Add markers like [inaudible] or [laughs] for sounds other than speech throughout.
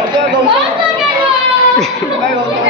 好，加工。完了，[laughs] 了。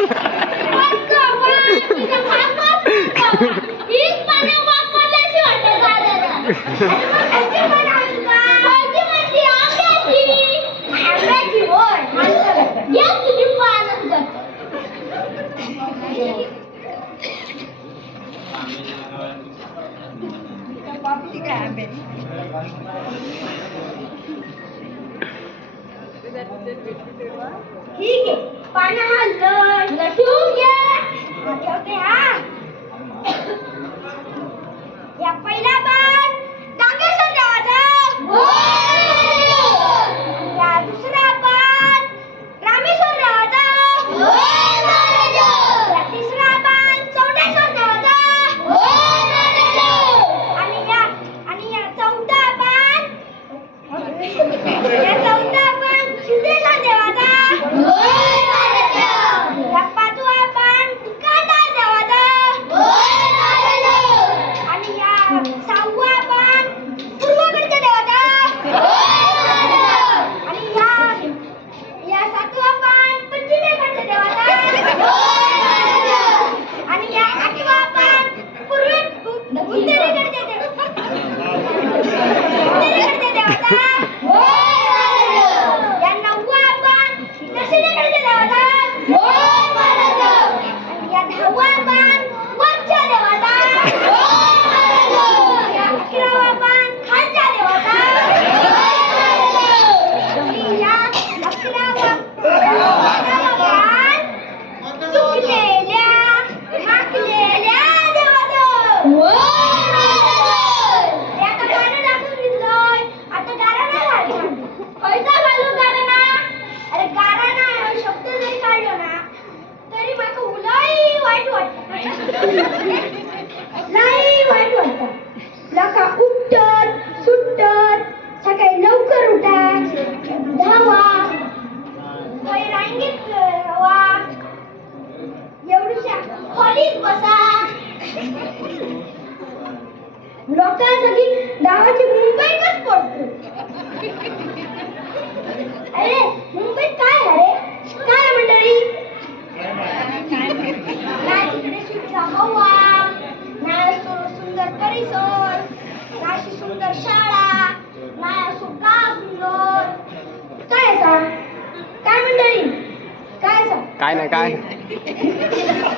बाबती काय आंबे ठीक आहे. पाना हा लसूण खोलीत बसा. लोकांसाठी डावाची पडतो अरे मुंबईत काय अरे काय मंडळी? सुंदर परिसर नाशी सुंदर शाळा ना सुका सुंदर. काय सांग काय मंडळी? काय सांग काय ना काय [laughs]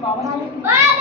Palmas.